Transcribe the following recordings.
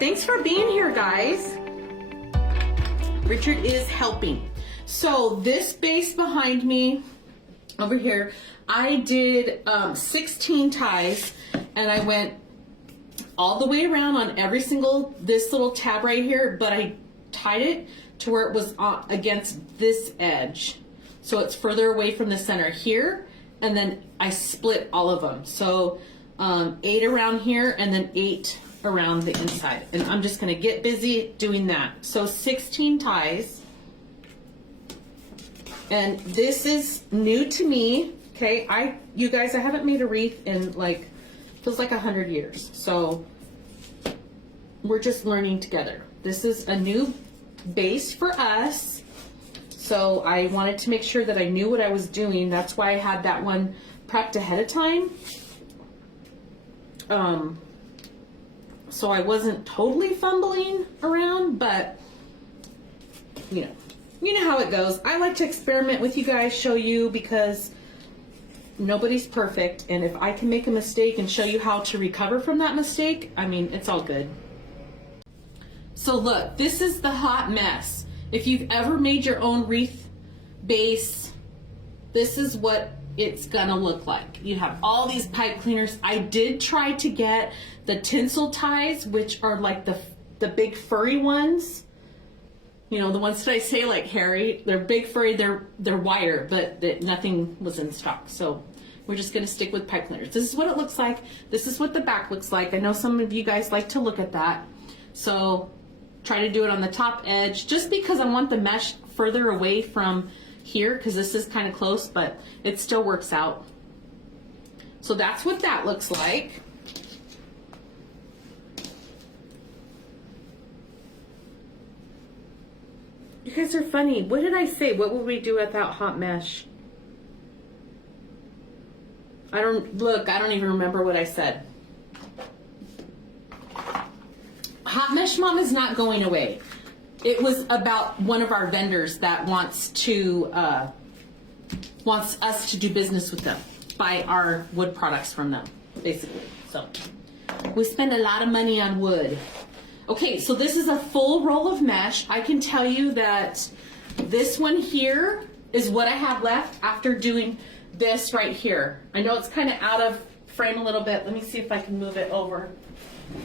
Thanks for being here, guys. Richard is helping. So this base behind me over here, I did 16 ties, and I went all the way around on every single, this little tab right here, but I tied it to where it was against this edge. So it's further away from the center here, and then I split all of them. So 8 around here and then 8 around the inside. And I'm just gonna get busy doing that. So 16 ties. And this is new to me, okay? You guys, I haven't made a wreath in like, feels like 100 years. So we're just learning together. This is a new base for us. So I wanted to make sure that I knew what I was doing. That's why I had that one prepped ahead of time. So I wasn't totally fumbling around, but you know how it goes. I like to experiment with you guys, show you, because nobody's perfect. And if I can make a mistake and show you how to recover from that mistake, I mean, it's all good. So look, this is the hot mess. If you've ever made your own wreath base, this is what it's gonna look like. You have all these pipe cleaners. I did try to get the tinsel ties, which are like the big furry ones. You know, the ones that I say like hairy. They're big furry, they're wire, but nothing was in stock. So we're just gonna stick with pipe cleaners. This is what it looks like. This is what the back looks like. I know some of you guys like to look at that. So try to do it on the top edge, just because I want the mesh further away from here, because this is kind of close, but it still works out. So that's what that looks like. You guys are funny. What did I say? What would we do without hot mesh? I don't even remember what I said. Hot mesh, Mom, is not going away. It was about one of our vendors that wants us to do business with them, buy our wood products from them, basically. So we spend a lot of money on wood. Okay, so this is a full roll of mesh. I can tell you that this one here is what I have left after doing this right here. I know it's kind of out of frame a little bit. Let me see if I can move it over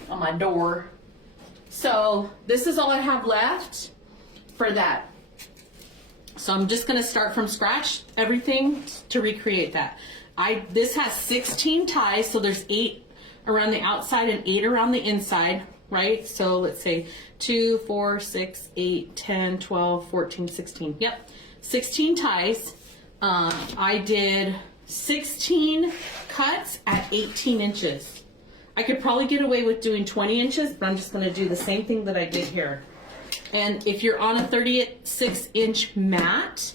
on my door. So this is all I have left for that. So I'm just gonna start from scratch, everything to recreate that. This has 16 ties, so there's 8 around the outside and 8 around the inside, right? So let's say 2, 4, 6, 8, 10, 12, 14, 16. Yep, 16 ties. I did 16 cuts at 18 inches. I could probably get away with doing 20 inches, but I'm just gonna do the same thing that I did here. And if you're on a 36-inch mat,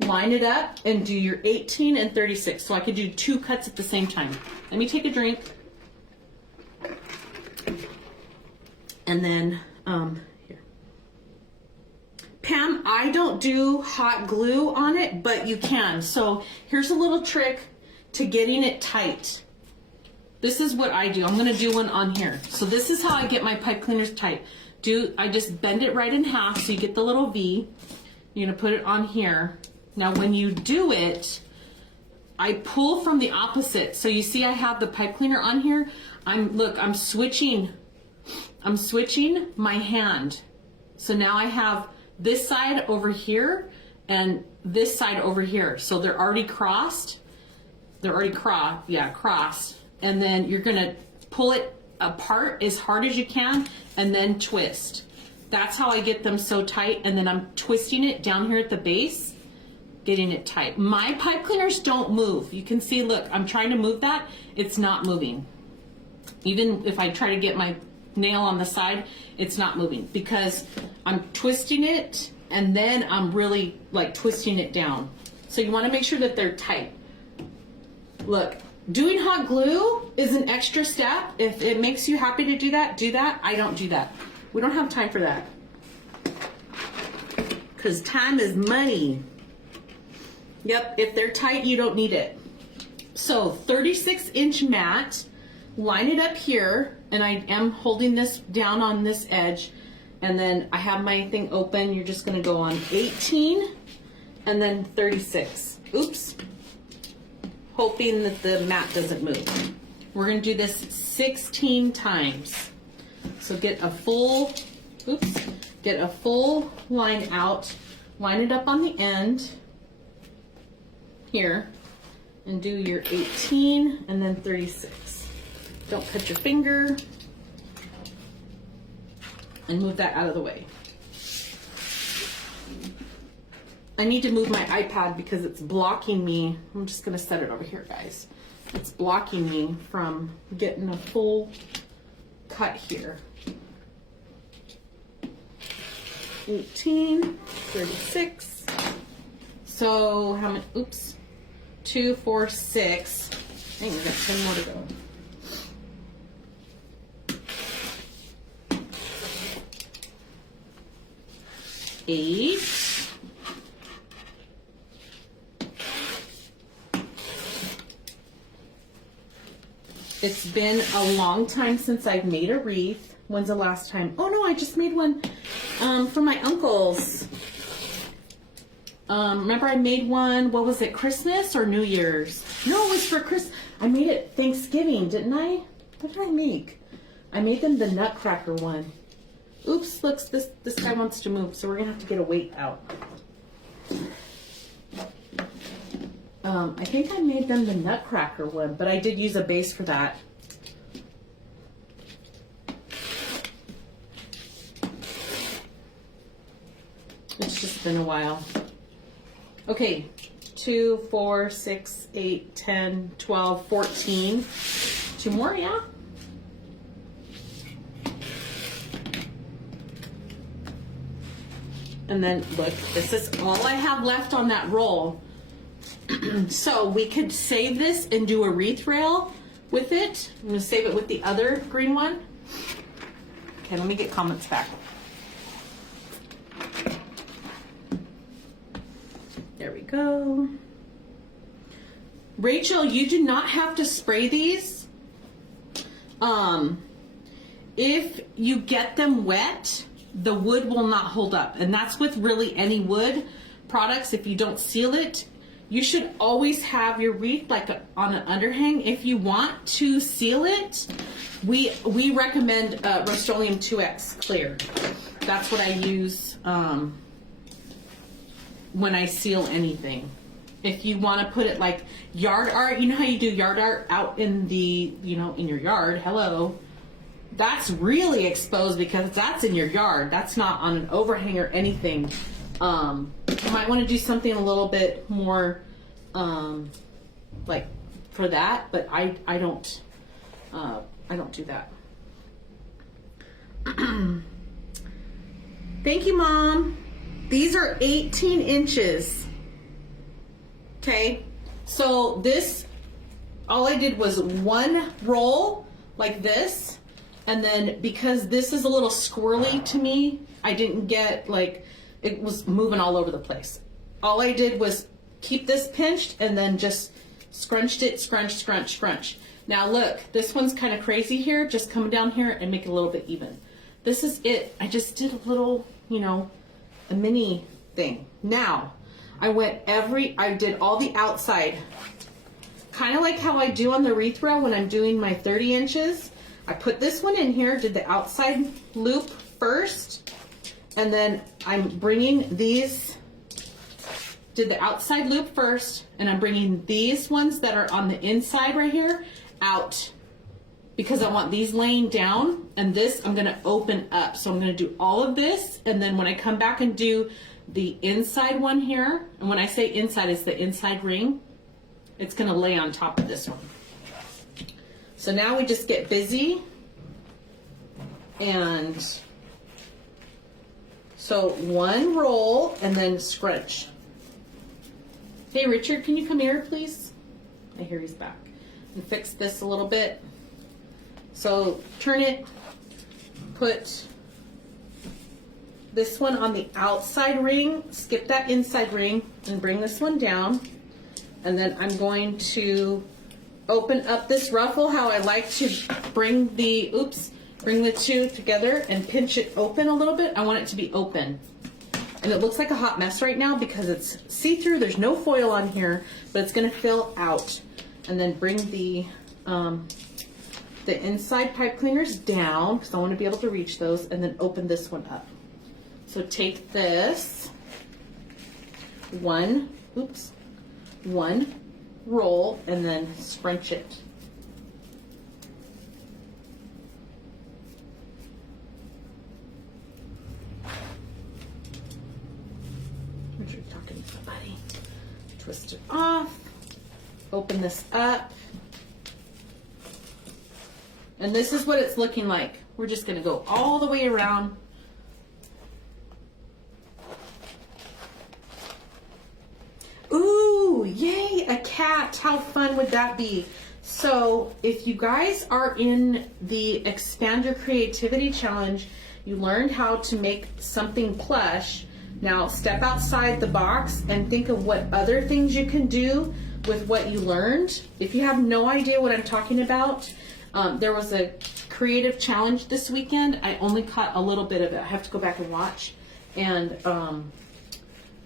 line it up and do your 18 and 36. So I could do 2 cuts at the same time. Let me take a drink. And then, here. Pam, I don't do hot glue on it, but you can. So here's a little trick to getting it tight. This is what I do. I'm gonna do one on here. So this is how I get my pipe cleaners tight. I just bend it right in half so you get the little V. You're gonna put it on here. Now when you do it, I pull from the opposite. So you see I have the pipe cleaner on here. I'm switching my hand. So now I have this side over here and this side over here. So they're already crossed. Crossed. And then you're gonna pull it apart as hard as you can and then twist. That's how I get them so tight, and then I'm twisting it down here at the base, getting it tight. My pipe cleaners don't move. You can see, look, I'm trying to move that, it's not moving. Even if I try to get my nail on the side, it's not moving because I'm twisting it and then I'm really like twisting it down. So you wanna make sure that they're tight. Look. Doing hot glue is an extra step. If it makes you happy to do that, do that. I don't do that. We don't have time for that. Because time is money. Yep, if they're tight, you don't need it. So 36-inch mat, line it up here, and I am holding this down on this edge, and then I have my thing open. You're just gonna go on 18 and then 36. Oops. Hoping that the mat doesn't move. We're gonna do this 16 times. So get a full, get a full line out, line it up on the end here, and do your 18 and then 36. Don't cut your finger, and move that out of the way. I need to move my iPad because it's blocking me. I'm just gonna set it over here, guys. It's blocking me from getting a full cut here. 18, 36. So how many, oops, 2, 4, 6. Dang, we got 10 more to go. Eight. It's been a long time since I've made a wreath. When's the last time? Oh no, I just made one for my uncles. Remember I made one, what was it, Christmas or New Year's? No, it was for Christmas. I made it Thanksgiving, didn't I? What did I make? I made them the Nutcracker one. Oops, looks, this guy wants to move, so we're gonna have to get a weight out. I think I made them the Nutcracker one, but I did use a base for that. It's just been a while. Okay, 2, 4, 6, 8, 10, 12, 14. 2 more, yeah? And then look, this is all I have left on that roll. So we could save this and do a wreath rail with it. I'm gonna save it with the other green one. Okay, let me get comments back. There we go. Rachel, you do not have to spray these. If you get them wet, the wood will not hold up. And that's with really any wood products. If you don't seal it, you should always have your wreath like on an underhang. If you want to seal it, we recommend Rust-Oleum 2X clear. That's what I use when I seal anything. If you want to put it like yard art, you know how you do yard art out in the, in your yard, hello. That's really exposed because that's in your yard. That's not on an overhang or anything. You might want to do something a little bit more like for that, but I don't do that. Thank you, Mom. These are 18 inches. Okay, so this, all I did was one roll like this, and then because this is a little squirrely to me, I didn't get like, it was moving all over the place. All I did was keep this pinched and then just scrunched it, scrunch, scrunch, scrunch. Now look, this one's kind of crazy here. Just come down here and make it a little bit even. This is it. I just did a little, a mini thing. Now, I did all the outside, kind of like how I do on the wreath rail when I'm doing my 30 inches. I put this one in here, did the outside loop first, and then I'm bringing these, did the outside loop first, and I'm bringing these ones that are on the inside right here out because I want these laying down, and this I'm gonna open up. So I'm gonna do all of this, and then when I come back and do the inside one here, and when I say inside, it's the inside ring, it's gonna lay on top of this one. So now we just get busy, and so one roll and then scrunch. Hey Richard, can you come here please? I hear he's back. And fix this a little bit. So turn it, put this one on the outside ring, skip that inside ring, and bring this one down. And then I'm going to open up this ruffle, how I like to bring the two together and pinch it open a little bit. I want it to be open. And it looks like a hot mess right now because it's see-through. There's no foil on here, but it's gonna fill out. And then bring the inside pipe cleaners down because I want to be able to reach those, and then open this one up. So take this one roll and then scrunch it. Make sure you're talking to somebody. Twist it off. Open this up. And this is what it's looking like. We're just going to go all the way around. Ooh, yay, a cat. How fun would that be? So if you guys are in the Expand Your Creativity Challenge, you learned how to make something plush. Now step outside the box and think of what other things you can do with what you learned. If you have no idea what I'm talking about, there was a creative challenge this weekend. I only caught a little bit of it. I have to go back and watch. And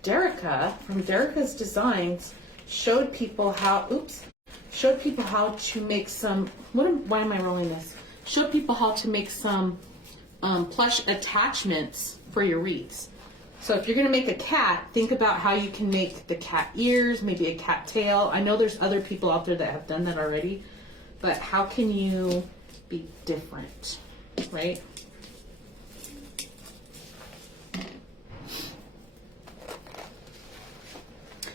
Deco from Deco's Designs showed people how to make some, why am I rolling this? Showed people how to make some plush attachments for your wreaths. So if you're gonna make a cat, think about how you can make the cat ears, maybe a cat tail. I know there's other people out there that have done that already, but how can you be different, right?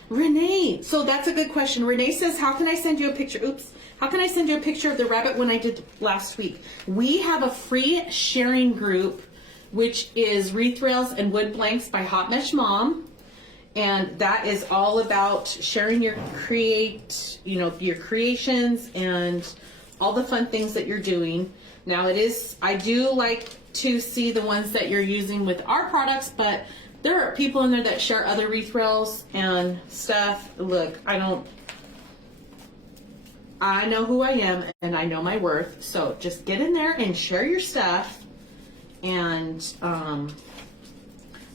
Renee, so that's a good question. Renee says, how can I send you a picture? How can I send you a picture of the rabbit when I did last week? We have a free sharing group, which is Wreath Rails and Wood Blanks by Hot Mesh Mom. And that is all about sharing your your creations and all the fun things that you're doing. Now I do like to see the ones that you're using with our products, but there are people in there that share other Wreath Rails and stuff. Look, I know who I am and I know my worth. So just get in there and share your stuff and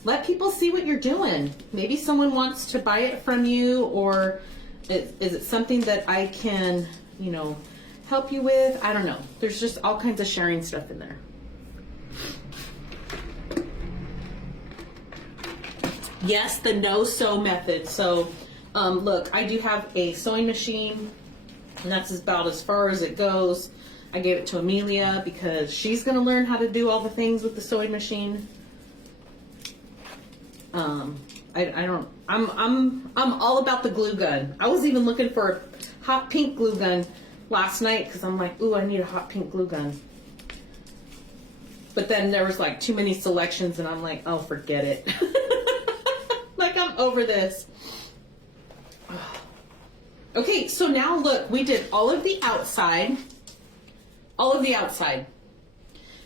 let people see what you're doing. Maybe someone wants to buy it from you, or is it something that I can, help you with? I don't know. There's just all kinds of sharing stuff in there. Yes, the no-sew method. So, look, I do have a sewing machine, and that's about as far as it goes. I gave it to Amelia because she's going to learn how to do all the things with the sewing machine. I'm all about the glue gun. I was even looking for a hot pink glue gun last night because I'm like, ooh, I need a hot pink glue gun. But then there was like too many selections and I'm like, oh, forget it. Like, I'm over this. Okay, so now look, we did all of the outside.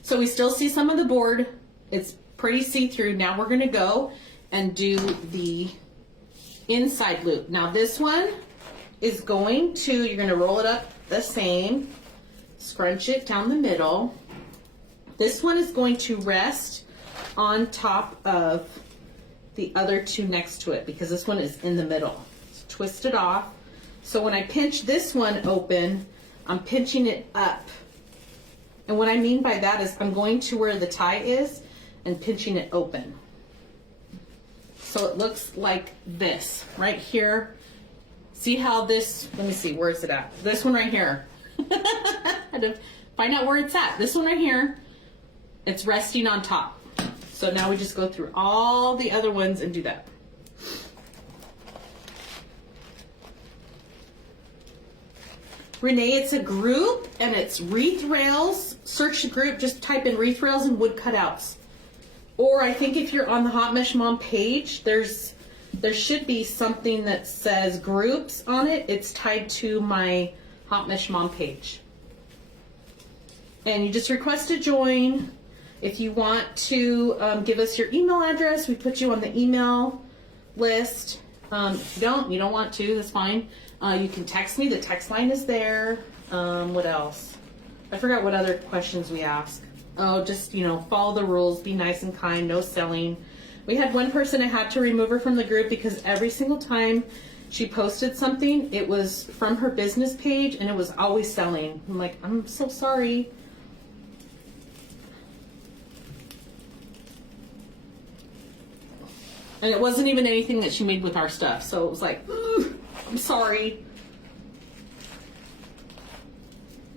So we still see some of the board. It's pretty see-through. Now we're gonna go and do the inside loop. Now this one is you're gonna roll it up the same, scrunch it down the middle. This one is going to rest on top of the other two next to it because this one is in the middle. So twist it off. So when I pinch this one open, I'm pinching it up. And what I mean by that is I'm going to where the tie is and pinching it open. So it looks like this right here. See how this, let me see, where is it at? This one right here. I had to find out where it's at. This one right here, it's resting on top. So now we just go through all the other ones and do that. Renee, it's a group and it's Wreath Rails. Search the group, just type in Wreath Rails and wood cutouts. Or I think if you're on the Hot Mesh Mom page, there should be something that says groups on it. It's tied to my Hot Mesh Mom page. And you just request to join. If you want to give us your email address, we put you on the email list. If you don't want to, that's fine. You can text me. The text line is there. What else? I forgot what other questions we ask. Oh, just, you know, follow the rules, be nice and kind, no selling. We had one person I had to remove her from the group because every single time she posted something, it was from her business page and it was always selling. I'm like, I'm so sorry. And it wasn't even anything that she made with our stuff. So it was like, I'm sorry.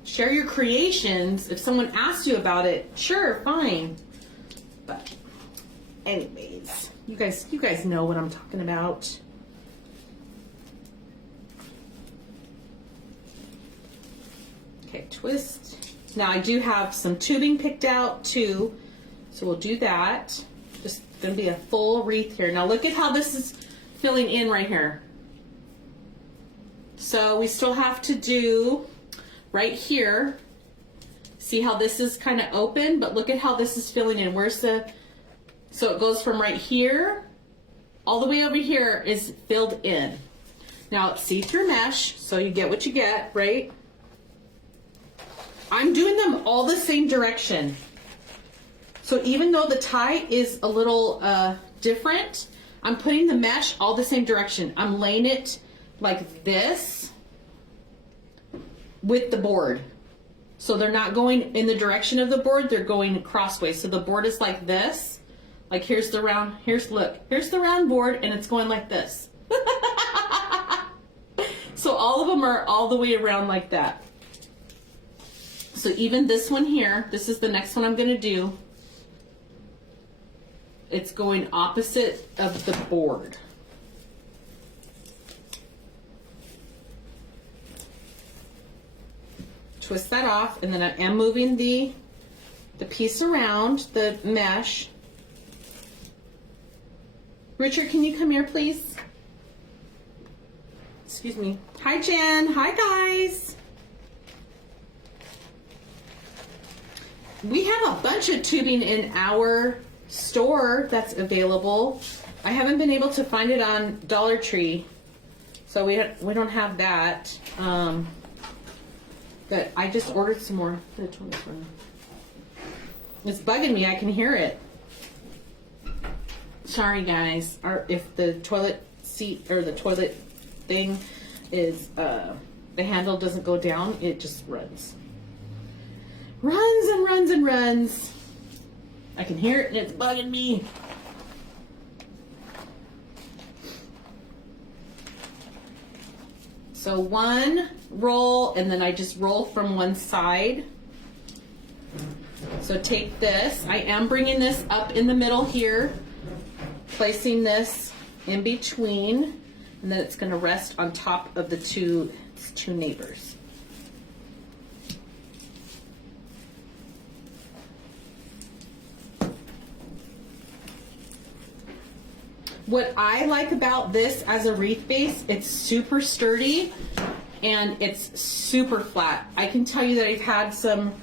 Share your creations. If someone asks you about it, sure, fine. But anyways, you guys know what I'm talking about. Okay, twist. Now I do have some tubing picked out too, so we'll do that. Just gonna be a full wreath here. Now look at how this is filling in right here. So we still have to do right here. See how this is kind of open, but look at how this is filling in. Where's the, so it goes from right here all the way over here is filled in. Now it's see-through mesh, so you get what you get, right? I'm doing them all the same direction. So even though the tie is a little different, I'm putting the mesh all the same direction. I'm laying it like this with the board. So they're not going in the direction of the board, they're going crossways. So the board is like this. Like here's the round, here's the round board and it's going like this. So all of them are all the way around like that. So even this one here, this is the next one I'm gonna do. It's going opposite of the board. Twist that off, and then I am moving the piece around, the mesh. Richard, can you come here, please? Excuse me. Hi, Jen. Hi, guys. We have a bunch of tubing in our store that's available. I haven't been able to find it on Dollar Tree, so we don't have that. But I just ordered some more. It's bugging me. I can hear it. Sorry, guys. If the toilet seat or the toilet thing is the handle doesn't go down, it just runs. Runs and runs and runs. I can hear it and it's bugging me. So one roll and then I just roll from one side. So take this. I am bringing this up in the middle here, placing this in between, and then it's going to rest on top of the two neighbors. What I like about this as a wreath base, it's super sturdy and it's super flat. I can tell you that I've had some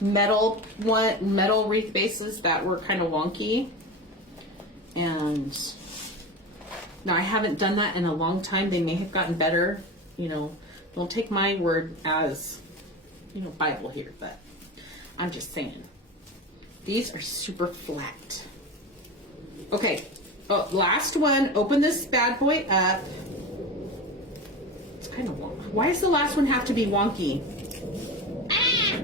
metal wreath bases that were kind of wonky, and now I haven't done that in a long time. They may have gotten better, you know, don't take my word as, you know, Bible here, but I'm just saying these are super flat. Okay. Oh, last one. Open this bad boy up. It's kind of wonky. Why does the last one have to be wonky? Ah!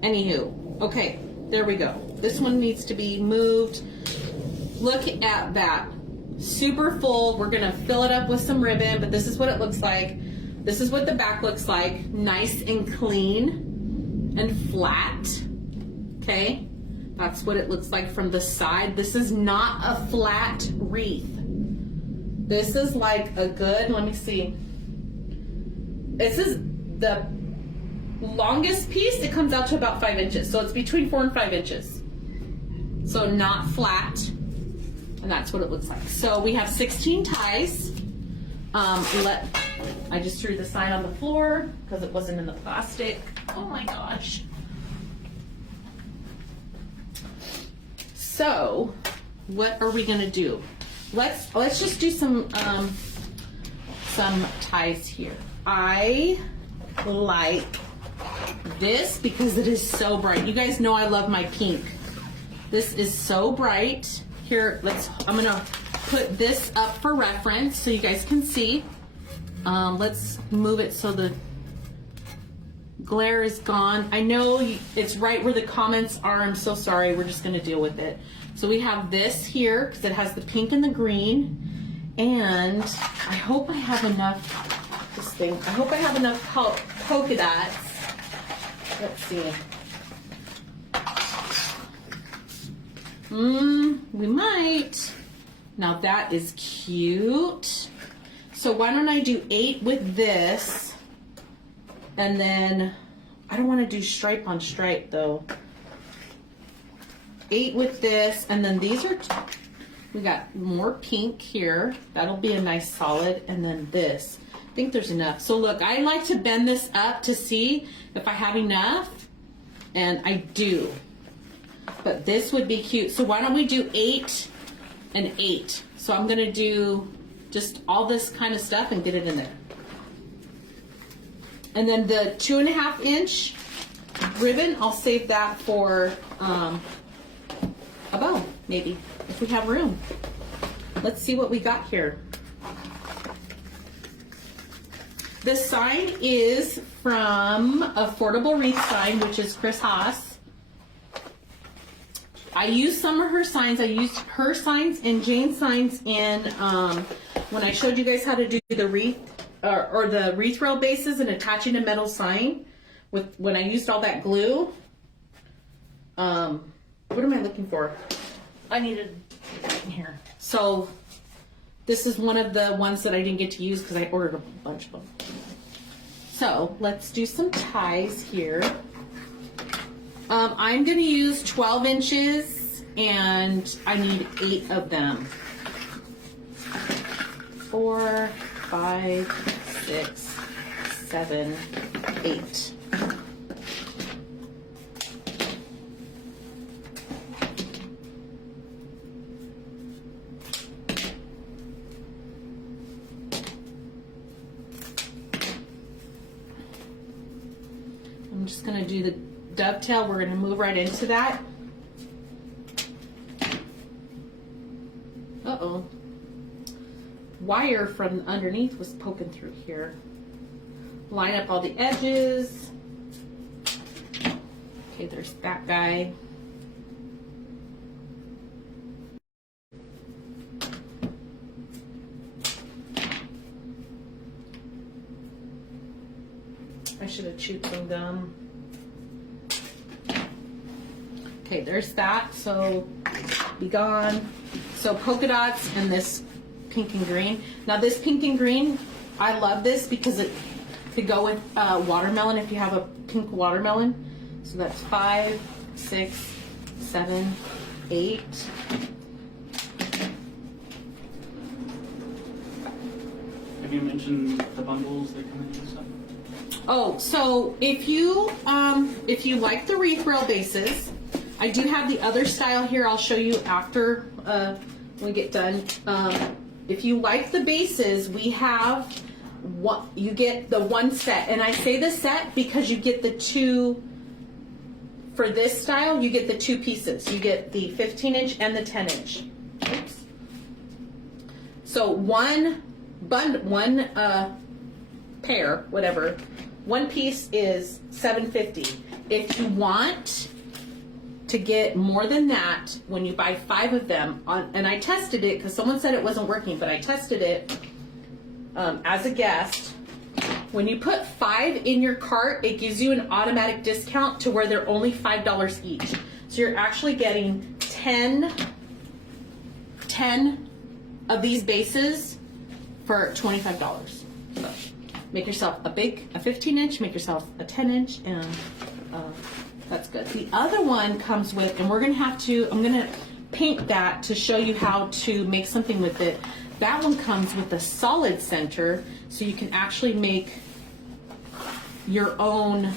Anywho, okay, there we go. This one needs to be moved. Look at that. Super full. We're gonna fill it up with some ribbon, but this is what it looks like. This is what the back looks like. Nice and clean and flat. Okay. That's what it looks like from the side. This is not a flat wreath. This is like a good, let me see. This is the longest piece. It comes out to about 5 inches. So it's between 4 and 5 inches. So not flat. And that's what it looks like. So we have 16 ties. I just threw the sign on the floor because it wasn't in the plastic. Oh my gosh. So, what are we gonna do? Let's just do some some ties here. I like this because it is so bright. You guys know I love my pink. This is so bright. Here, I'm gonna put this up for reference so you guys can see. Let's move it so the glare is gone. I know it's right where the comments are. I'm so sorry. We're just gonna deal with it. So we have this here because it has the pink and the green. And I hope I have enough, I hope I have enough polka dots. Let's see. We might. Now that is cute. So why don't I do 8 with this? And then, I don't want to do stripe on stripe though. 8 with this, and then these are, we got more pink here. That'll be a nice solid, and then this. I think there's enough. So look, I like to bend this up to see if I have enough, and I do. But this would be cute. So why don't we do 8 and 8? So I'm gonna do just all this kind of stuff and get it in there. And then the 2.5 inch ribbon, I'll save that for a bow, maybe, if we have room. Let's see what we got here. The sign is from Affordable Wreath Sign, which is Chris Haas. I used some of her signs. I used her signs and Jane's signs in when I showed you guys how to do the wreath or the wreath rail bases and attaching a metal sign with when I used all that glue. What am I looking for? I needed that in here. So this is one of the ones that I didn't get to use because I ordered a bunch of them. So let's do some ties here. I'm going to use 12 inches and I need 8 of them. 4, 5, 6, 7, 8. I'm just going to do the dovetail. We're going to move right into that. Uh-oh. Wire from underneath was poking through here. Line up all the edges. Okay, there's that guy. I should have chewed some gum. Okay, there's that. So be gone. So polka dots and this pink and green. Now this pink and green, I love this because it could go with watermelon if you have a pink watermelon. So that's 5, 6, 7, 8. Have you mentioned the bundles that come in and stuff? Oh, so if you like the wreath rail bases, I do have the other style here. I'll show you after we get done. If you like the bases, we have what you get the one set, and I say the set because you get the two. For this style, you get the 2 pieces. You get the 15 inch and the 10 inch. Oops. So one pair, whatever. One piece is $7.50. If you want to get more than that, when you buy 5 of them, and I tested it because someone said it wasn't working, but I tested it as a guest. When you put 5 in your cart, it gives you an automatic discount to where they're only $5 each. So you're actually getting 10 of these bases for $25. So make yourself a 15 inch, make yourself a 10 inch, and that's good. The other one comes with, and I'm gonna paint that to show you how to make something with it. That one comes with a solid center, so you can actually make your own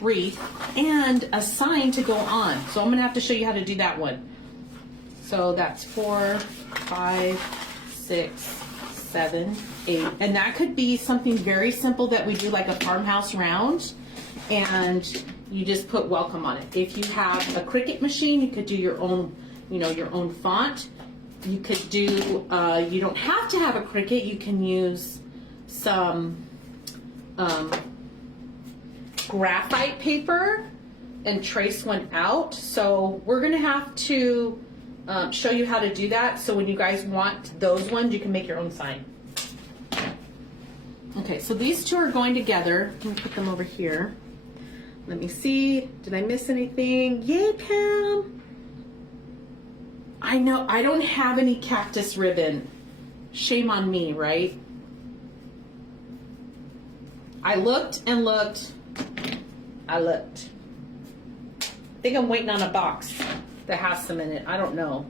wreath and a sign to go on. So I'm gonna have to show you how to do that one. So that's 4, 5, 6, 7, 8. And that could be something very simple that we do like a farmhouse round. And you just put welcome on it. If you have a Cricut machine, you could do your own, you know, your own font. You could do, you don't have to have a Cricut. You can use some graphite paper and trace one out. So we're gonna have to show you how to do that. So when you guys want those ones, you can make your own sign. Okay, so these two are going together. Let me put them over here. Let me see. Did I miss anything? Yay, Pam. I know I don't have any cactus ribbon. Shame on me, right? I looked and looked. I looked. I think I'm waiting on a box that has some in it. I don't know.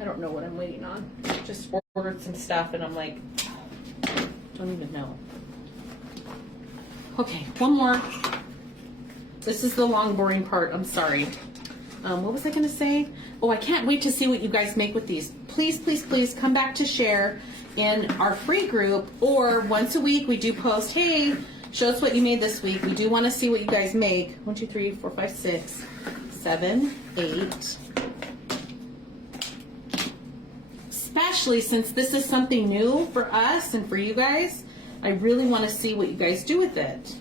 I don't know what I'm waiting on. Just ordered some stuff and I'm like, don't even know. Okay, one more. This is the long, boring part. I'm sorry. What was I going to say? Oh, I can't wait to see what you guys make with these. Please, please, please come back to share in our free group, or once a week we do post, hey, show us what you made this week. We do want to see what you guys make. 1, 2, 3, 4, 5, 6, 7, 8. Especially since this is something new for us and for you guys, I really want to see what you guys do with it.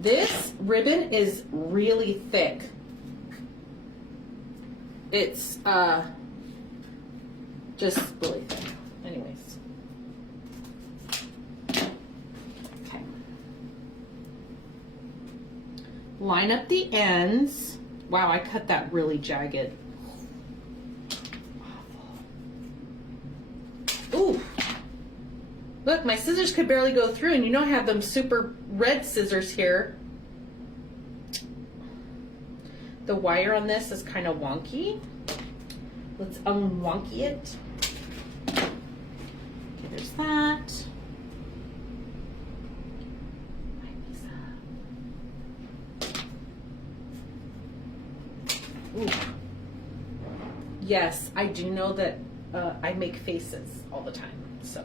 This ribbon is really thick. It's just really thick. Anyways. Okay. Line up the ends. Wow, I cut that really jagged. Ooh. Look, my scissors could barely go through, and you know I have them super red scissors here. The wire on this is kind of wonky. Let's unwonky it. Okay, there's that. Ooh. Yes, I do know that I make faces all the time, so.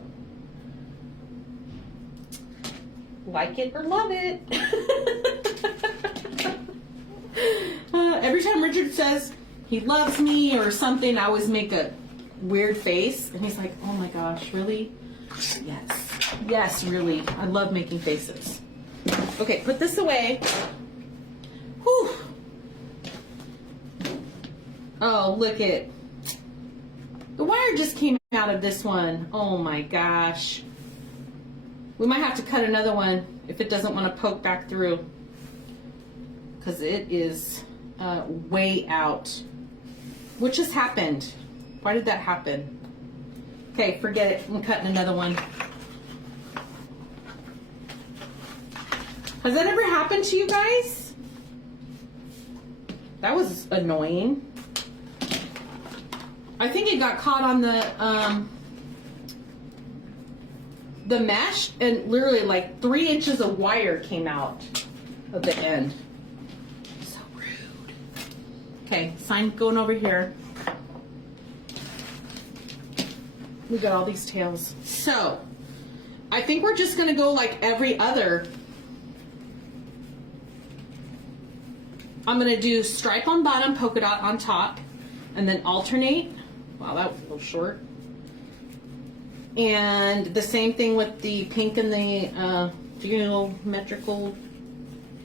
Like it or love it. Every time Richard says he loves me or something, I always make a weird face. And he's like, oh my gosh, really? Yes. Yes, really. I love making faces. Okay, put this away. Whew. Oh, look it. The wire just came out of this one. Oh my gosh. We might have to cut another one if it doesn't want to poke back through, because it is way out. What just happened? Why did that happen? Okay, forget it. I'm cutting another one. Has that ever happened to you guys? That was annoying. I think it got caught on the mesh, and literally like 3 inches of wire came out of the end. So rude. Okay, sign going over here. We got all these tails. So, I think we're just gonna go like every other. I'm gonna do stripe on bottom, polka dot on top, and then alternate. Wow, that was a little short. And the same thing with the pink and the geometrical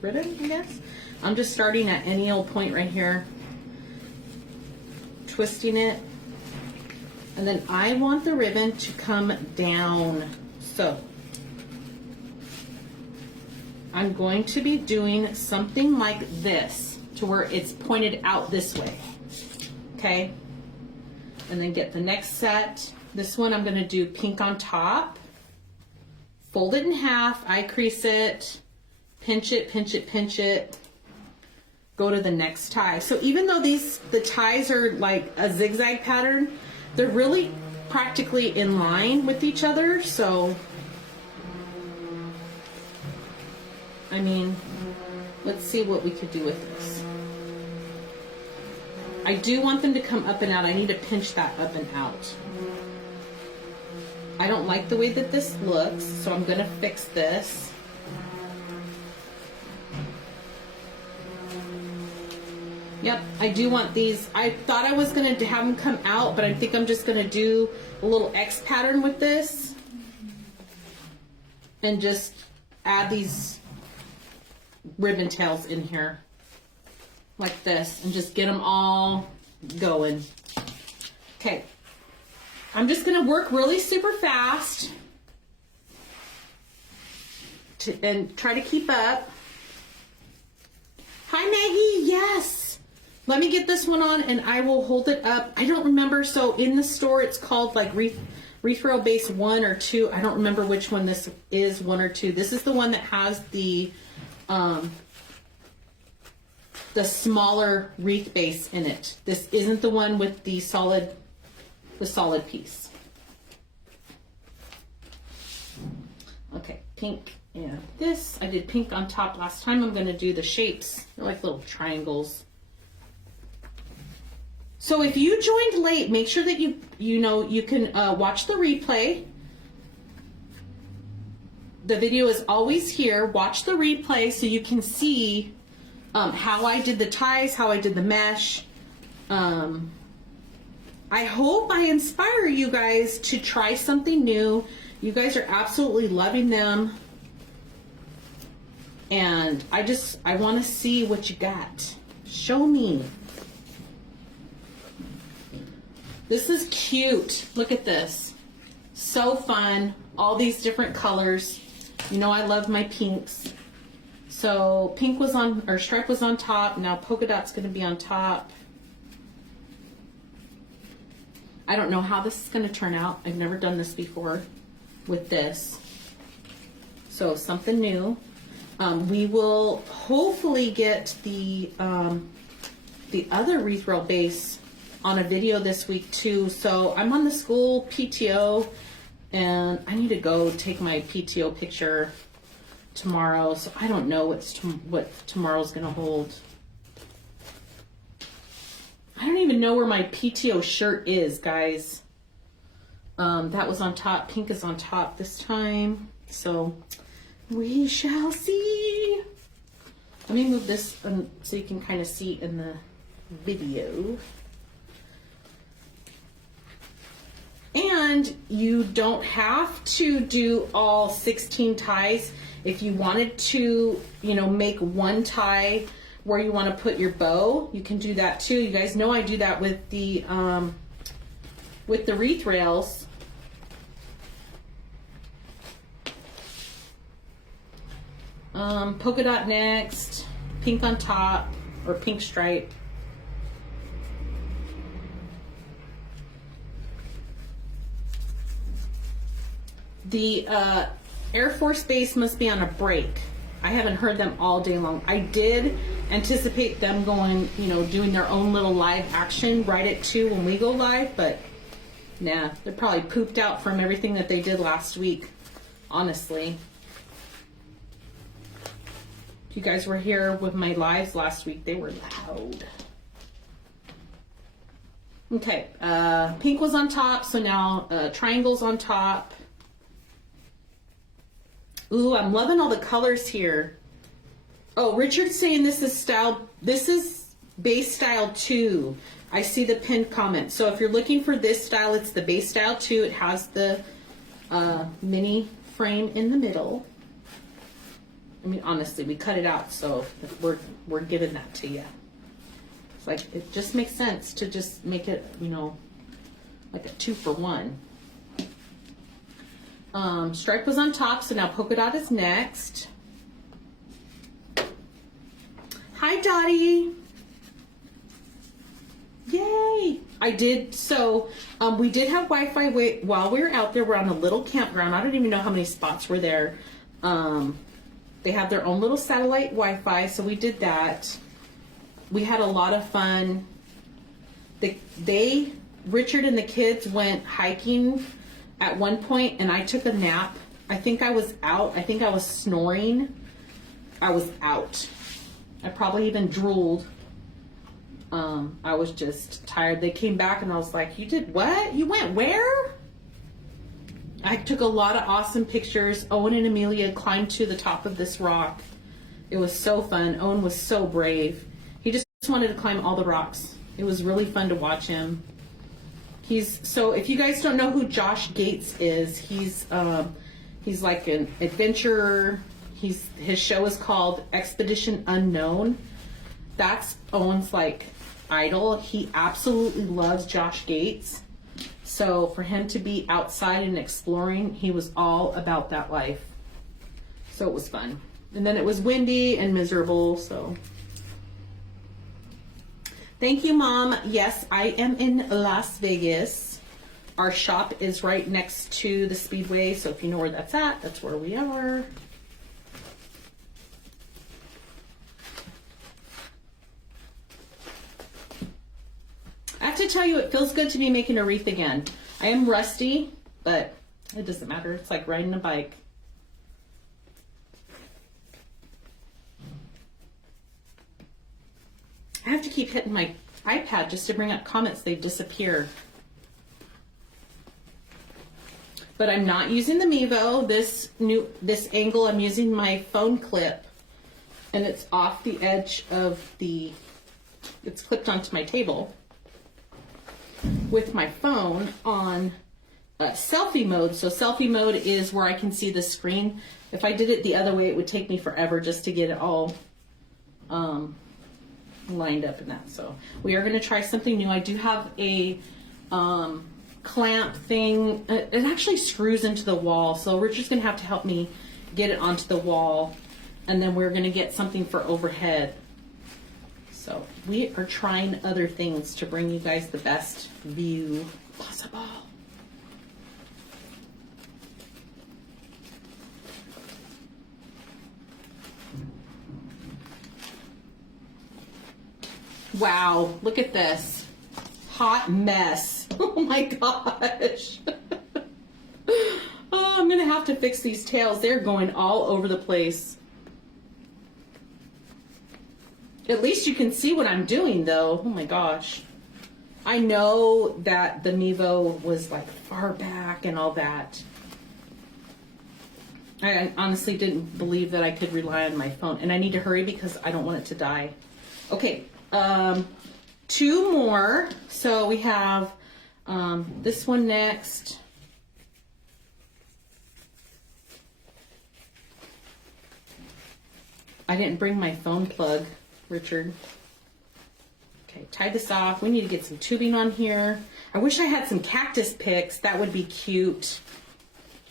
ribbon, I guess. I'm just starting at any old point right here, twisting it, and then I want the ribbon to come down. So I'm going to be doing something like this to where it's pointed out this way, okay? And then get the next set. This one I'm going to do pink on top, fold it in half, eye crease it, pinch it, pinch it, pinch it, go to the next tie. So even though the ties are like a zigzag pattern, they're really practically in line with each other. So, I mean, let's see what we could do with this. I do want them to come up and out. I need to pinch that up and out. I don't like the way that this looks, so I'm going to fix this. Yep, I do want these. I thought I was going to have them come out, but I think I'm just going to do a little X pattern with this. And just add these ribbon tails in here. Like this. And just get them all going. Okay. I'm just going to work really super fast. And try to keep up. Hi, Maggie. Yes. Let me get this one on and I will hold it up. I don't remember. So in the store, it's called like Wreath Base 1 or 2. I don't remember which one this is, 1 or 2. This is the one that has the smaller wreath base in it. This isn't the one with the solid piece. Okay, pink and this. I did pink on top last time. I'm going to do the shapes. They're like little triangles. So if you joined late, make sure that you can watch the replay. The video is always here. Watch the replay so you can see how I did the ties, how I did the mesh. I hope I inspire you guys to try something new. You guys are absolutely loving them. And I want to see what you got. Show me. This is cute. Look at this. So fun. All these different colors. You know I love my pinks. So pink was on, or stripe was on top. Now polka dot's going to be on top. I don't know how this is going to turn out. I've never done this before with this. So something new. We will hopefully get the other wreath roll base on a video this week too. So I'm on the school PTO and I need to go take my PTO picture tomorrow. So I don't know what tomorrow's gonna hold. I don't even know where my PTO shirt is, guys. That was on top. Pink is on top this time. So we shall see. Let me move this so you can kind of see in the video. And you don't have to do all 16 ties. If you wanted to, make one tie where you want to put your bow, you can do that too. You guys know I do that with the wreath rails. Polka dot next, pink on top, or pink stripe. The Air Force Base must be on a break. I haven't heard them all day long. I did anticipate them going, doing their own little live action right at 2 when we go live, but nah, they're probably pooped out from everything that they did last week, honestly. If you guys were here with my lives last week, they were loud. Okay, pink was on top, so now triangles on top. Ooh, I'm loving all the colors here. Oh, Richard's saying this is base style 2. I see the pinned comment. So if you're looking for this style, it's the base style 2. It has the mini frame in the middle. I mean, honestly, we cut it out, so we're giving that to you. It's like, it just makes sense to just make it, like a 2-for-1. Stripe was on top, so now polka dot is next. Hi, Dottie. Yay! I did, so we did have Wi-Fi while we were out there. We're on a little campground. I don't even know how many spots were there. They have their own little satellite Wi-Fi, so we did that. We had a lot of fun. Richard and the kids went hiking at one point, and I took a nap. I think I was out. I think I was snoring. I was out. I probably even drooled. I was just tired. They came back and I was like, you did what? You went where? I took a lot of awesome pictures. Owen and Amelia climbed to the top of this rock. It was so fun. Owen was so brave. He just wanted to climb all the rocks. It was really fun to watch him. So if you guys don't know who Josh Gates is, he's like an adventurer. His show is called Expedition Unknown. That's Owen's like idol. He absolutely loves Josh Gates. So for him to be outside and exploring, he was all about that life. So it was fun. And then it was windy and miserable, so. Thank you, Mom. Yes, I am in Las Vegas. Our shop is right next to the Speedway, so if you know where that's at, that's where we are. I have to tell you, it feels good to be making a wreath again. I am rusty, but it doesn't matter. It's like riding a bike. I have to keep hitting my iPad just to bring up comments. They disappear. But I'm not using the Mevo. This angle, I'm using my phone clip, and it's off the edge of it's clipped onto my table with my phone on selfie mode. So selfie mode is where I can see the screen. If I did it the other way, it would take me forever just to get it all lined up in that. So we are going to try something new. I do have a clamp thing. It actually screws into the wall, so Richard's going to have to help me get it onto the wall, and then we're going to get something for overhead. So we are trying other things to bring you guys the best view possible. Wow, look at this. Hot mess. Oh my gosh. Oh, I'm gonna have to fix these tails. They're going all over the place. At least you can see what I'm doing though. Oh my gosh. I know that the Mevo was like far back and all that. I honestly didn't believe that I could rely on my phone, and I need to hurry because I don't want it to die. Okay. 2 more. So we have this one next. I didn't bring my phone plug, Richard. Okay, tie this off. We need to get some tubing on here. I wish I had some cactus picks. That would be cute.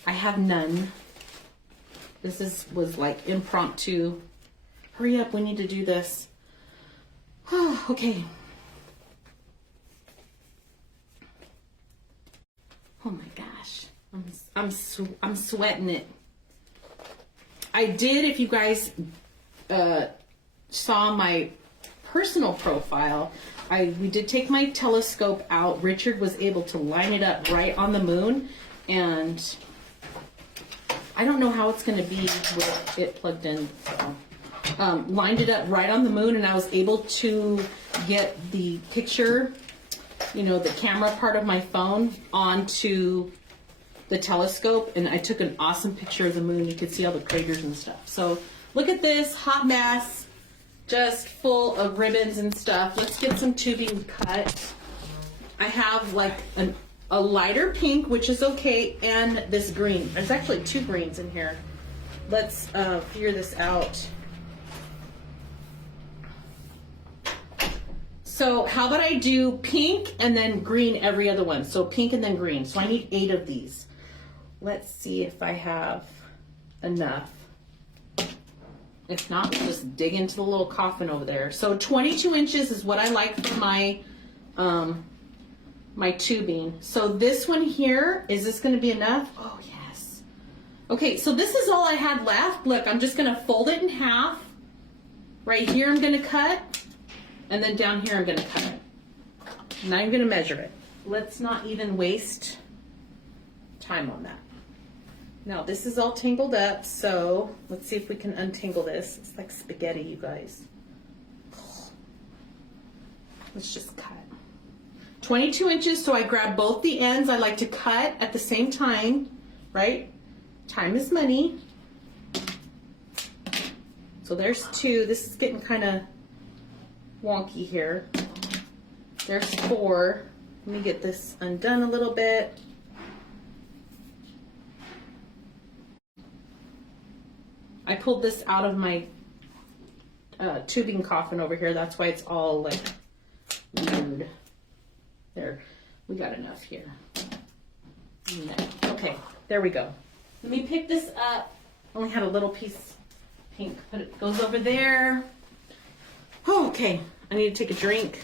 I have none. This was like impromptu. Hurry up, we need to do this. Okay. Oh my gosh, I'm sweating it. I did, if you guys saw my personal profile, we did take my telescope out. Richard was able to line it up right on the moon, and I don't know how it's going to be with it plugged in. So. Lined it up right on the moon, and I was able to get the picture, the camera part of my phone onto the telescope, and I took an awesome picture of the moon. You could see all the craters and stuff. So look at this hot mess, just full of ribbons and stuff. Let's get some tubing cut. I have like a lighter pink, which is okay, and this green. There's actually 2 greens in here. Let's figure this out. So how about I do pink and then green every other one? So pink and then green. So I need 8 of these. Let's see if I have enough. If not, we'll just dig into the little coffin over there. So 22 inches is what I like for my my tubing. So this one here, is this going to be enough? Oh yes. Okay, so this is all I had left. Look, I'm just going to fold it in half. Right here I'm going to cut. And then down here I'm going to cut it. Now I'm going to measure it. Let's not even waste time on that. Now this is all tangled up, so let's see if we can untangle this. It's like spaghetti, you guys. let's just cut. 22 inches, so I grab both the ends. I like to cut at the same time, right? Time is money. So there's 2. This is getting kind of wonky here. There's 4. Let me get this undone a little bit. I pulled this out of my tubing coffin over here. That's why it's all like weird. There, we got enough here. Okay, there we go. Let me pick this up. Only had a little piece pink. Put it goes over there. Oh, okay, I need to take a drink.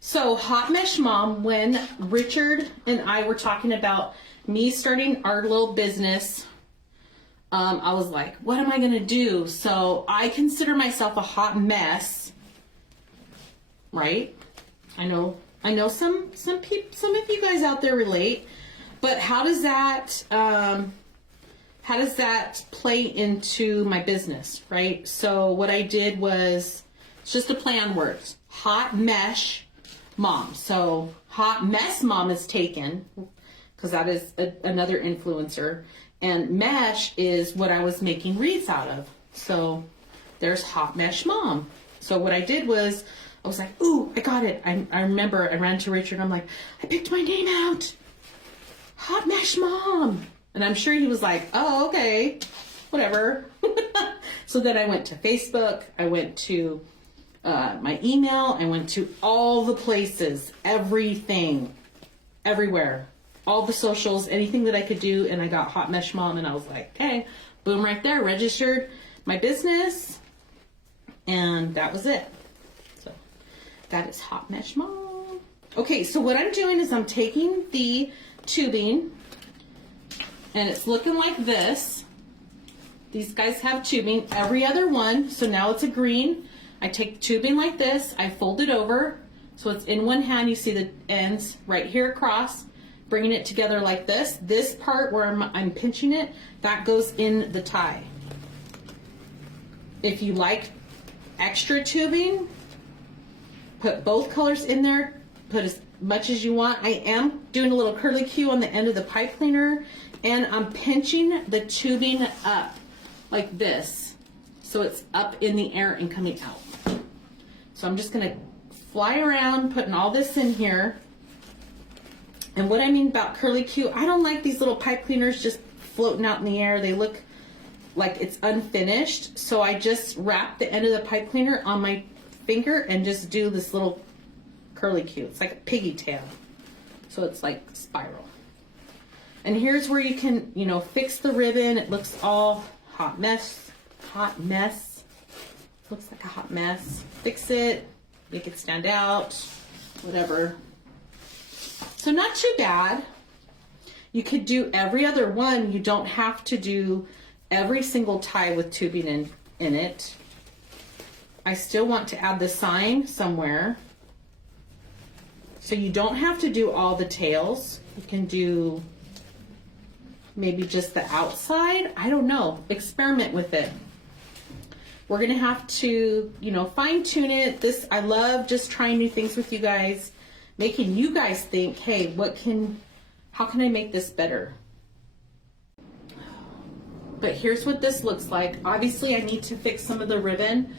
So, Hot Mesh Mom, when Richard and I were talking about me starting our little business, I was like, what am I going to do? So, I consider myself a hot mess, right? I know some of you guys out there relate, but how does that play into my business, right? So, what I did was, it's just a play on words. Hot Mesh Mom. So Hot Mess Mom is taken because that is another influencer, and mesh is what I was making wreaths out of. So there's Hot Mesh Mom. So what I did was I was like, ooh, I got it. I remember I ran to Richard and I'm like, I picked my name out. Hot Mesh Mom. And I'm sure he was like, oh, okay, whatever. So then I went to Facebook. I went to my email. I went to all the places, everything, everywhere, all the socials, anything that I could do, and I got Hot Mesh Mom, and I was like, okay, boom, right there, registered my business, and that was it. So that is Hot Mesh Mom. Okay, so what I'm doing is I'm taking the tubing, and it's looking like this. These guys have tubing, every other one, so now it's a green. I take the tubing like this, I fold it over, so it's in one hand. You see the ends right here across, bringing it together like this. This part where I'm pinching it, that goes in the tie. If you like extra tubing, put both colors in there, put as much as you want. I am doing a little curly Q on the end of the pipe cleaner, and I'm pinching the tubing up like this, so it's up in the air and coming out. So I'm just gonna fly around putting all this in here. And what I mean about curly Q, I don't like these little pipe cleaners just floating out in the air. They look like it's unfinished. So I just wrap the end of the pipe cleaner on my finger and just do this little curly Q. It's like a piggy tail. So it's like spiral. And here's where you can, you know, fix the ribbon. It looks all hot mess. Looks like a hot mess. Fix it, make it stand out, whatever. So not too bad. You could do every other one. You don't have to do every single tie with tubing in it. I still want to add the sign somewhere. So you don't have to do all the tails. You can do maybe just the outside. I don't know. Experiment with it. We're gonna have to, you know, fine tune it. I love just trying new things with you guys, making you guys think, hey, how can I make this better? But here's what this looks like. Obviously, I need to fix some of the ribbon,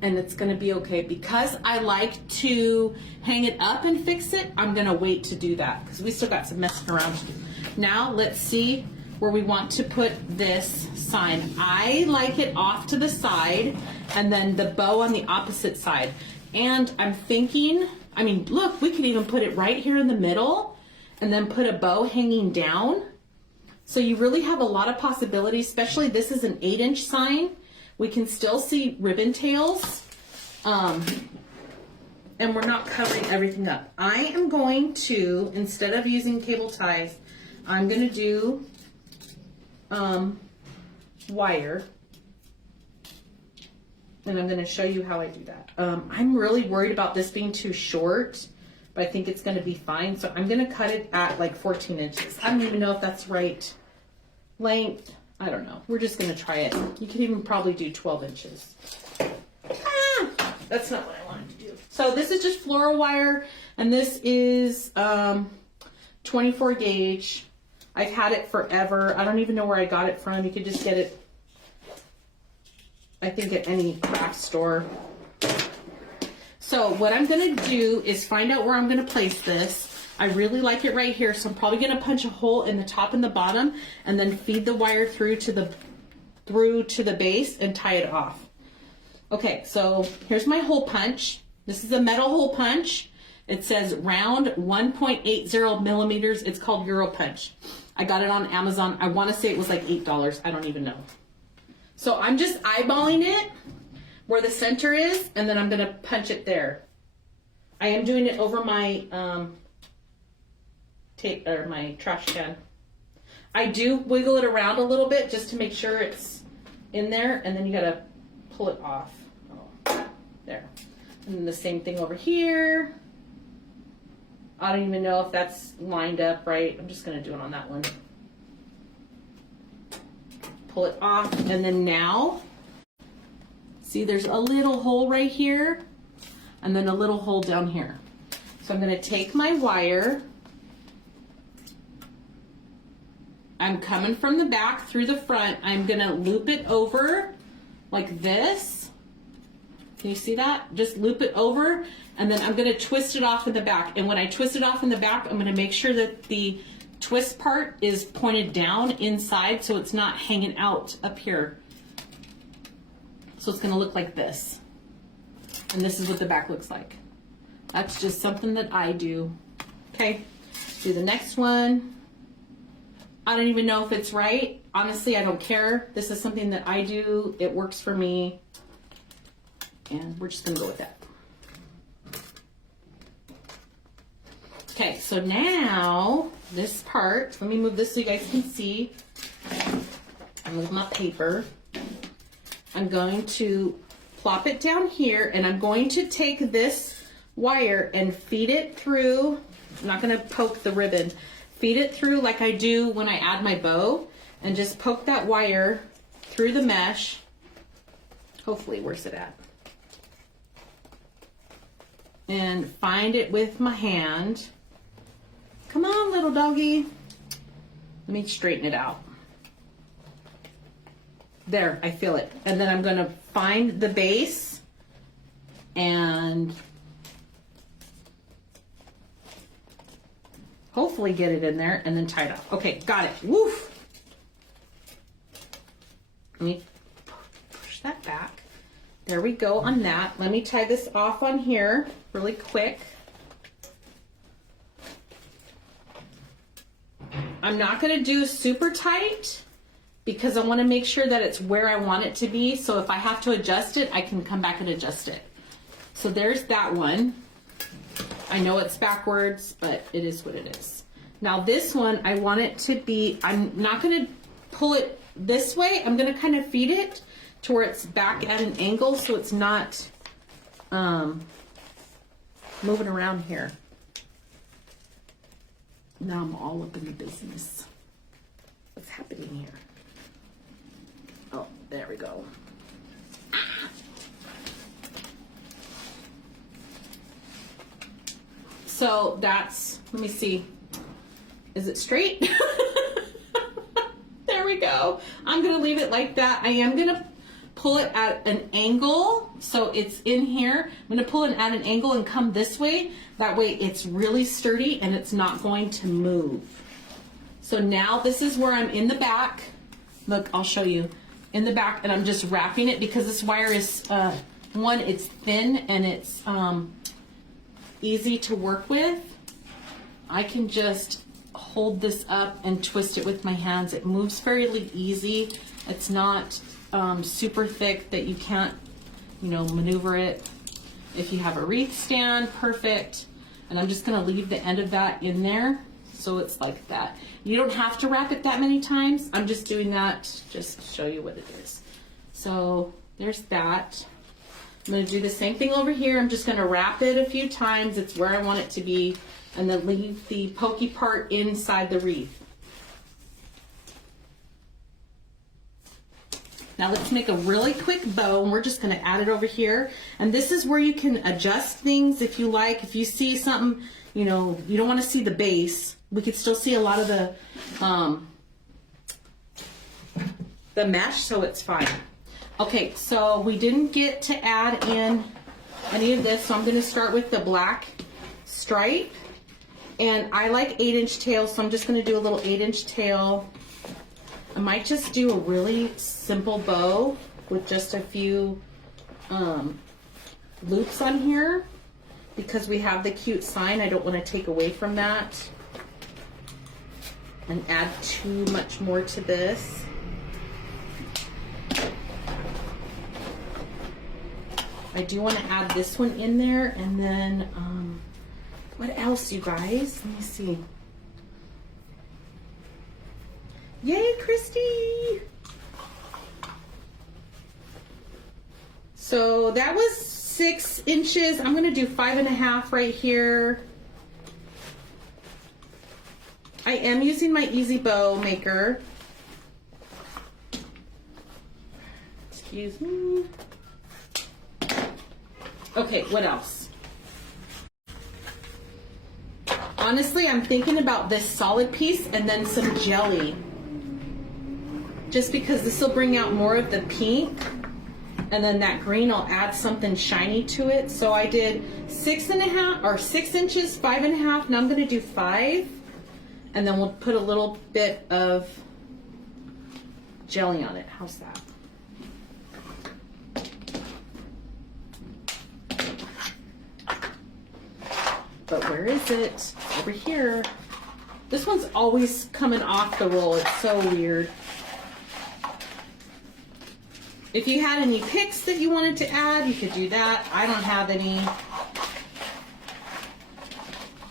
and it's gonna be okay. Because I like to hang it up and fix it, I'm gonna wait to do that because we still got some messing around to do. Now, let's see where we want to put this sign. I like it off to the side and then the bow on the opposite side. And I'm thinking, I mean, look, we could even put it right here in the middle and then put a bow hanging down. So you really have a lot of possibilities, especially this is an 8-inch sign. We can still see ribbon tails. And we're not covering everything up. I am going to, instead of using cable ties, I'm gonna do wire, and I'm going to show you how I do that. I'm really worried about this being too short, but I think it's going to be fine. So I'm going to cut it at like 14 inches. I don't even know if that's right length. I don't know. We're just gonna try it. You could even probably do 12 inches. That's not what I wanted to do. So this is just floral wire, and this is 24 gauge. I've had it forever. I don't even know where I got it from. You could just get it, I think, at any craft store. So what I'm gonna do is find out where I'm gonna place this. I really like it right here, so I'm probably gonna punch a hole in the top and the bottom, and then feed the wire through to the base and tie it off. Okay, so here's my hole punch. This is a metal hole punch. It says round 1.80 millimeters. It's called Euro Punch. I got it on Amazon. I want to say it was like $8. I don't even know. So I'm just eyeballing it where the center is, and then I'm going to punch it there. I am doing it over my tape or my trash can. I do wiggle it around a little bit just to make sure it's in there, and then you got to pull it off. Oh, there. And then the same thing over here. I don't even know if that's lined up right. I'm just going to do it on that one. Pull it off, and then now, see there's a little hole right here, and then a little hole down here. So I'm going to take my wire. I'm coming from the back through the front. I'm going to loop it over like this. Can you see that? Just loop it over, and then I'm going to twist it off in the back. And when I twist it off in the back, I'm going to make sure that the twist part is pointed down inside so it's not hanging out up here. So it's going to look like this. And this is what the back looks like. That's just something that I do. Okay, do the next one. I don't even know if it's right. Honestly, I don't care. This is something that I do. It works for me. And we're just going to go with that. Okay, so now this part, let me move this so you guys can see. I move my paper. I'm going to plop it down here, and I'm going to take this wire and feed it through. I'm not going to poke the ribbon. Feed it through like I do when I add my bow, and just poke that wire through the mesh. Hopefully, where's it at? And find it with my hand. Come on, little doggy. Let me straighten it out. There, I feel it. And then I'm going to find the base and hopefully get it in there and then tie it off. Okay, got it. Woof. Let me push that back. There we go on that. Let me tie this off on here really quick. I'm not going to do super tight because I want to make sure that it's where I want it to be. So if I have to adjust it, I can come back and adjust it. So there's that one. I know it's backwards, but it is what it is. Now this one, I want it to be, I'm not going to pull it this way. I'm going to kind of feed it to where it's back at an angle so it's not moving around here. Now I'm all up in the business. What's happening here? Oh, there we go. So that's, let me see. Is it straight? There we go. I'm going to leave it like that. I am going to pull it at an angle so it's in here. I'm going to pull it at an angle and come this way. That way it's really sturdy and it's not going to move. So now this is where I'm in the back. Look, I'll show you. In the back, and I'm just wrapping it because this wire is, one, it's thin and it's easy to work with. I can just hold this up and twist it with my hands. It moves fairly easy. It's not super thick that you can't, you know, maneuver it. If you have a wreath stand, perfect. And I'm just gonna leave the end of that in there so it's like that. You don't have to wrap it that many times. I'm just doing that just to show you what it is. So there's that. I'm gonna do the same thing over here. I'm just gonna wrap it a few times. It's where I want it to be, and then leave the pokey part inside the wreath. Now let's make a really quick bow, and we're just going to add it over here. And this is where you can adjust things if you like. If you see something, you know, you don't want to see the base. We could still see a lot of the mesh, so it's fine. Okay, so we didn't get to add in any of this, so I'm going to start with the black stripe. And I like 8-inch tails, so I'm just going to do a little 8-inch tail. I might just do a really simple bow with just a few loops on here because we have the cute sign. I don't want to take away from that and add too much more to this. I do want to add this one in there, and then what else, you guys? Let me see. Yay, Christy! So that was 6 inches. I'm going to do 5.5 right here. I am using my Easy Bow Maker. Excuse me. Okay, what else? Honestly, I'm thinking about this solid piece and then some jelly. Just because this will bring out more of the pink, and then that green will add something shiny to it. So I did 6.5 or 6 inches, 5.5. Now I'm going to do 5, and then we'll put a little bit of jelly on it. How's that? But where is it? It's over here. This one's always coming off the roll. It's so weird. If you had any picks that you wanted to add, you could do that. I don't have any.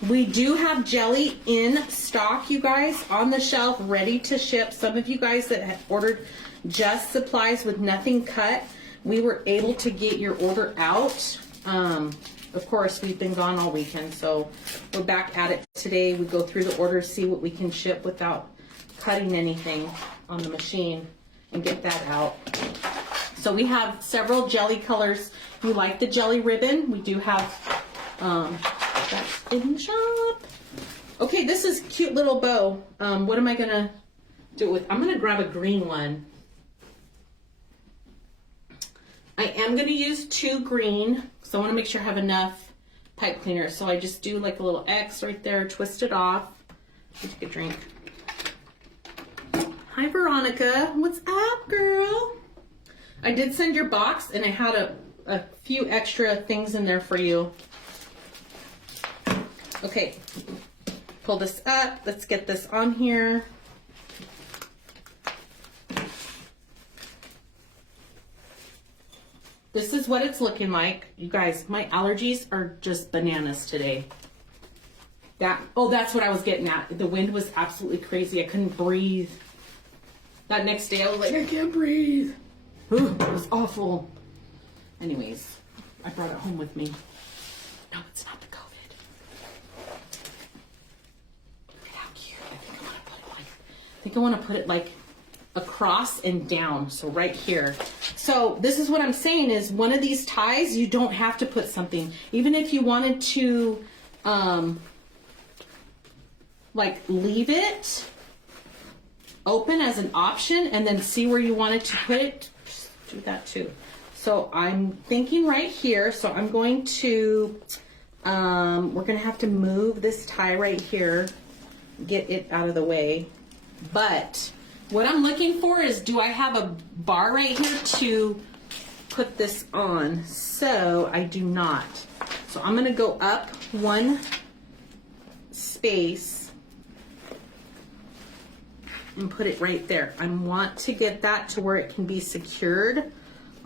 We do have jelly in stock, you guys, on the shelf, ready to ship. Some of you guys that had ordered just supplies with nothing cut, we were able to get your order out. Of course, we've been gone all weekend, so we're back at it today. We go through the orders, see what we can ship without cutting anything on the machine and get that out. So we have several jelly colors. If you like the jelly ribbon, we do have that in the shop. Okay, this is a cute little bow. What am I gonna do it with? I'm gonna grab a green one. I am gonna use 2 green, so I wanna make sure I have enough pipe cleaner. So I just do like a little X right there, twist it off. Take a drink. Hi, Veronica. What's up, girl? I did send your box, and I had a few extra things in there for you. Okay, pull this up. Let's get this on here. This is what it's looking like. You guys, my allergies are just bananas today. That's what I was getting at. The wind was absolutely crazy. I couldn't breathe. That next day, I was like, I can't breathe. It was awful. Anyways, I brought it home with me. No, it's not the COVID. Look at how cute. I think I want to put it like across and down. So right here. So this is what I'm saying is one of these ties, you don't have to put something. Even if you wanted to like leave it open as an option and then see where you wanted to put it, do that too. So I'm thinking right here, so I'm going to we're gonna have to move this tie right here, get it out of the way. But what I'm looking for is, do I have a bar right here to put this on? So I do not. So I'm gonna go up 1 space and put it right there. I want to get that to where it can be secured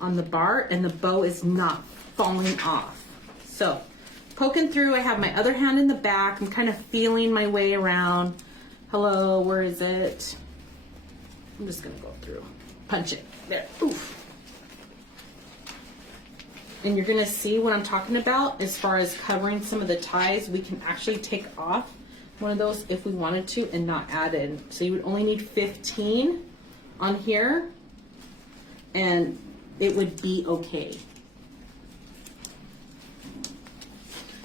on the bar and the bow is not falling off. So poking through, I have my other hand in the back. I'm kind of feeling my way around. Hello, where is it? I'm just gonna go through, punch it, there, oof. And you're gonna see what I'm talking about as far as covering some of the ties. We can actually take off one of those if we wanted to and not add in. So you would only need 15 on here. and it would be okay.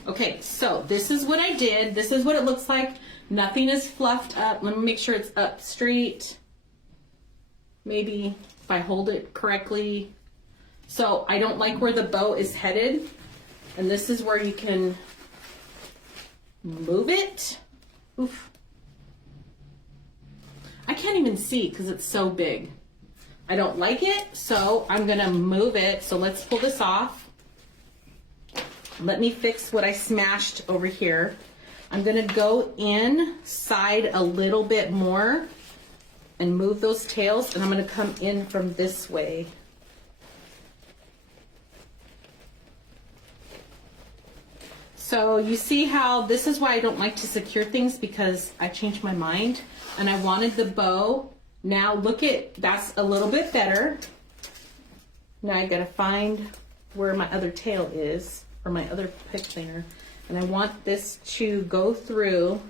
Okay, so this is what I did. This is what it looks like. Nothing is fluffed up. Let me make sure it's up straight. Maybe if I hold it correctly. So I don't like where the bow is headed. And this is where you can move it. Oof. I can't even see because it's so big. I don't like it, so I'm gonna move it. So let's pull this off. Let me fix what I smashed over here. I'm gonna go inside a little bit more and move those tails, and I'm gonna come in from this way. So you see how this is why I don't like to secure things, because I changed my mind and I wanted the bow. Now look at, that's a little bit better. Now I gotta find where my other tail is, or my other pick cleaner. And I want this to go through.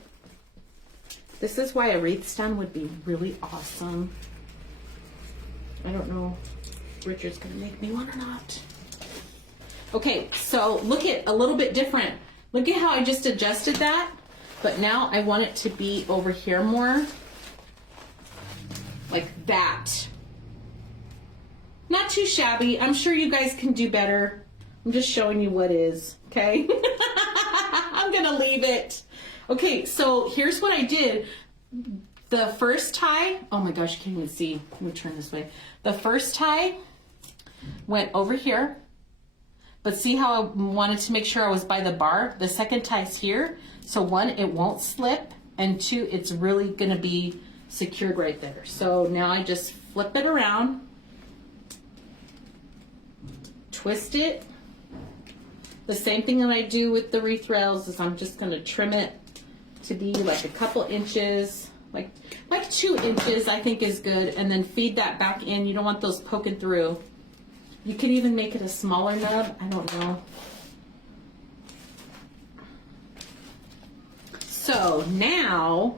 This is why a wreath stand would be really awesome. I don't know if Richard's gonna make me one or not. Okay, so look at a little bit different. Look at how I just adjusted that, but now I want it to be over here more. Like that. Not too shabby. I'm sure you guys can do better. I'm just showing you what is, okay? I'm gonna leave it. Okay, so here's what I did. The first tie, oh my gosh, you can't even see. Let me turn this way. The first tie went over here. But see how I wanted to make sure I was by the bar? The second tie's here. So one, it won't slip. And two, it's really gonna be secured right there. So now I just flip it around. Twist it. The same thing that I do with the wreath rails is I'm just gonna trim it to be like a couple inches. Like 2 inches I think is good. And then feed that back in. You don't want those poking through. You could even make it a smaller nub. I don't know. So now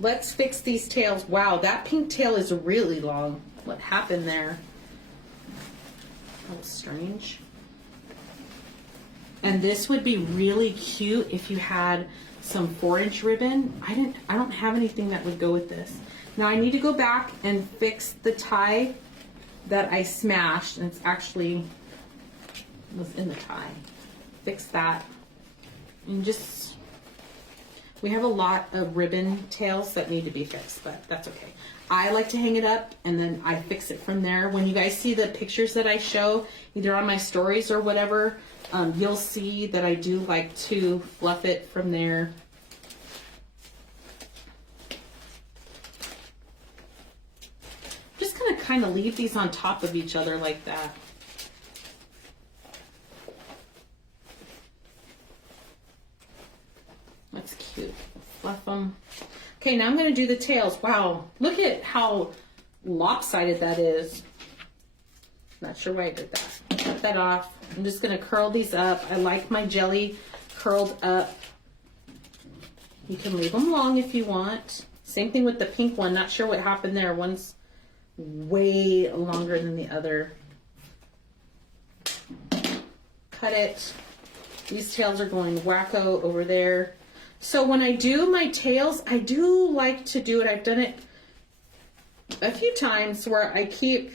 let's fix these tails. Wow, that pink tail is really long. What happened there? That was strange. And this would be really cute if you had some 4-inch ribbon. I don't have anything that would go with this. Now I need to go back and fix the tie that I smashed, and it's actually was in the tie. Fix that. And just, we have a lot of ribbon tails that need to be fixed, but that's okay. I like to hang it up and then I fix it from there. When you guys see the pictures that I show, either on my stories or whatever, you'll see that I do like to fluff it from there. Kind of leave these on top of each other like that. That's cute. Fluff them. Okay, now I'm going to do the tails. Wow, look at how lopsided that is. Not sure why I did that. Cut that off. I'm just going to curl these up. I like my jelly curled up. You can leave them long if you want. Same thing with the pink one. Not sure what happened there. One's way longer than the other. Cut it. These tails are going wacko over there. So when I do my tails, I do like to do it. I've done it a few times where I keep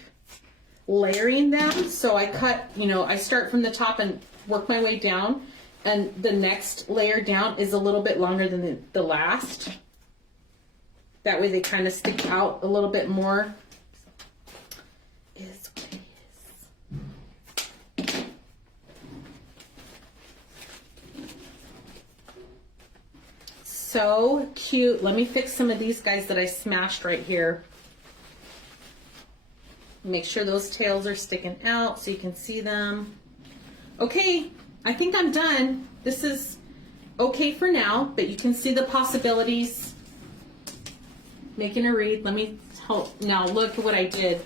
layering them. So I cut, you know, I start from the top and work my way down, and the next layer down is a little bit longer than the last. That way they kind of stick out a little bit more. Is what it is. So cute. Let me fix some of these guys that I smashed right here. Make sure those tails are sticking out so you can see them. Okay, I think I'm done. This is okay for now, but you can see the possibilities. Making a wreath. Let me help. Now look at what I did.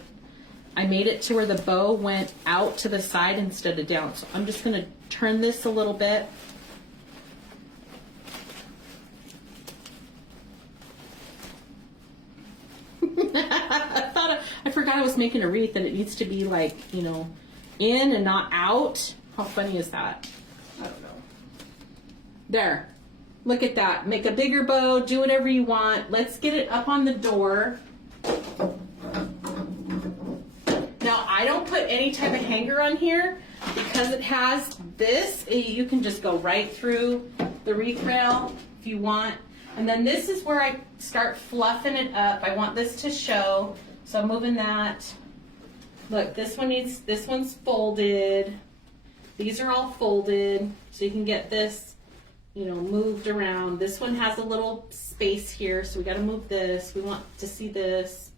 I made it to where the bow went out to the side instead of down. So I'm just going to turn this a little bit. I forgot I was making a wreath and it needs to be like, you know, in and not out. How funny is that? I don't know. There. Look at that. Make a bigger bow. Do whatever you want. Let's get it up on the door. Now, I don't put any type of hanger on here because it has this. You can just go right through the wreath rail if you want. And then this is where I start fluffing it up. I want this to show. So I'm moving that. Look, this one's folded. These are all folded. So you can get this, you know, moved around. This one has a little space here. So we got to move this. We want to see this.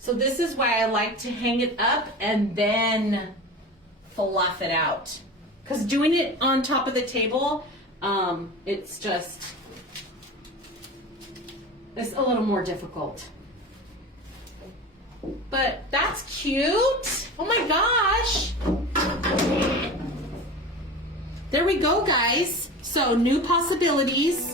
So this is why I like to hang it up and then fluff it out. Because doing it on top of the table, it's a little more difficult. But that's cute. Oh my gosh. There we go, guys. So new possibilities.